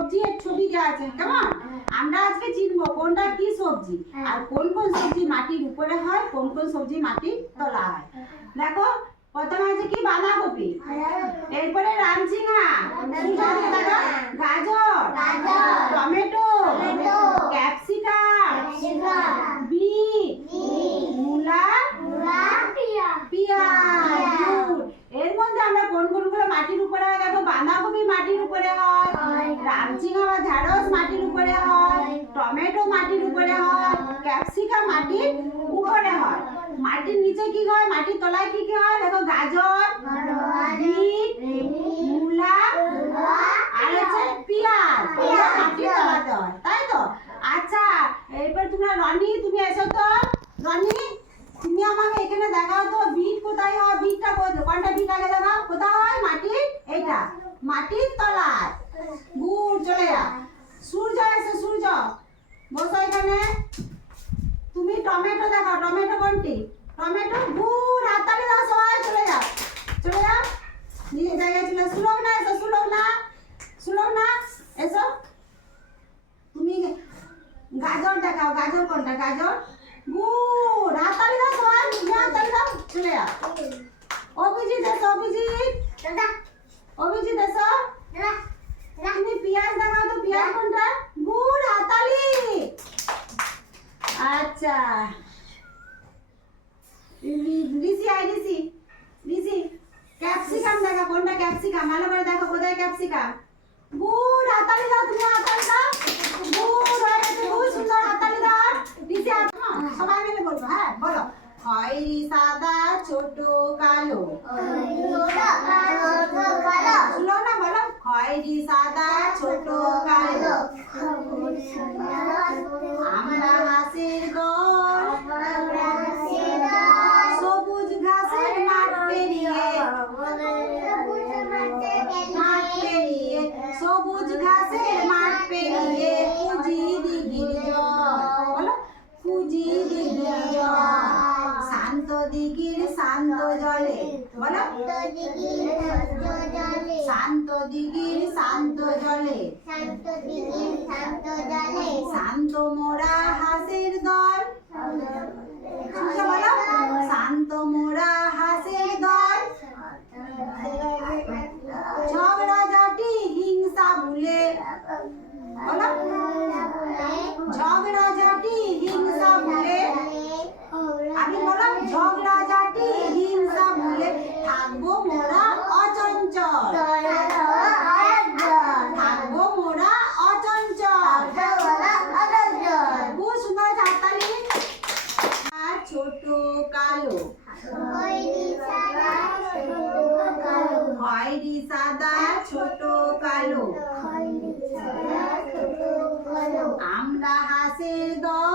সবজির ছবি দেওয়া আছে কেমন? আমরা আজকে চিনবো কোনটা কি সবজি আর কোন কোন সবজি মাটির উপরে হয়, কোন কোন সবজি মাটির তলা হয়। দেখো প্রথমে আছে কি বাঁধাকপি, এরপরে রামচিঙা, গাজর, টমেটো, ক্যাপসিকাম, বিট, মূলা, পেঁয়াজ। এর মধ্যে আমরা কোন কোনগুলো মাটির উপরে হয় দেখো, বাঁধাকপি মাটির উপরে হয়, রামচিঙা বা ঢেঁড়স মাটির উপরে হয়, টমেটো মাটির উপরে হয়, ক্যাপসিকাম মাটির উপরে হয়। মাটির নিচে কি হয়, মাটির তলায় কি কি হয় দেখো, গাজর, বিট, মূলা আর হচ্ছে পেঁয়াজ মাটির তলাতে হয়, তাই তো? আচ্ছা এরপর তোমরা রনি, তুমি এসো তো। রনি তুমি আমাকে এখানে দেখাও তো বিট কোথায় হয়, বিটটা কোনটা বিট আগে দেখাও, কোথায় হয় মাটির, এইটা মাটির তলায়। গুড, চলে যা। সূর্য এসো, সূর্য বসো এখানে। তুমি টমেটো দেখাও, টমেটো কোনটি, টমেটো। গুড, হাততালি দাও সবাই, চলে যাও, চলে যাও নিজের জায়গায় চলে। সুলগ্না এসো, সুলগ্না, সুলগ্না এসো। তুমি গাজর দেখাও, গাজর কোনটা, গাজর। গুড, হাততালি দাও সবাই, নিজে হাততালি দাও, চলে যাও। অভিজিৎ এসো, অভিজিৎ, অভিজিৎ এসো। তুমি পেঁয়াজ দেখাও তো, পেঁয়াজ কোনটা। গুড, হাততালি। আচ্ছা ঋষি আই, ঋষি, ঋষি ক্যাপসিকাম দেখা, কোনটা ক্যাপসিকাম, ভালো করে দেখো কোথায় ক্যাপসিকাম। গুড, হাততালি দাও, তুমি হাততালি দাও। গুড হয়ে গেছে, খুব সুন্দর, হাততালি দাও। ঋষি সবাই মিলে বলবো, হ্যাঁ বলো। খয়েরি সাদা ছোট কালো, শুনো না, বলো খয়েরি সাদা ছোট কালো, আমরা হাসির দল, সবুজ ঘাসের মাঠ পেরিয়ে, সবুজ ঘাসের মাঠ পেরিয়ে ফুজি দিঘির জল, বলো ফুজি দিঘির জল, শান্ত দিঘির শান্ত জলে, বলো শান্ত দিঘির শান্ত জলে, শান্ত মোরা হাসির দল, বলো শান্ত মোরা হাসির দল, ঝগড়াঝাটি হিংসা ভুলে, বলো ঝগড়াঝাটি হিংসা ভুলে, আমি বললাম ঝগড়াঝাটি হিংসা ভুলে থাকবো মোরা অচঞ্চল, থাকবো মোরা অচঞ্চল। খুব সুন্দর, হাততালি। ছোট কালো, খয়েরি সাদা ছোট কালো, আমরা হাসির দল,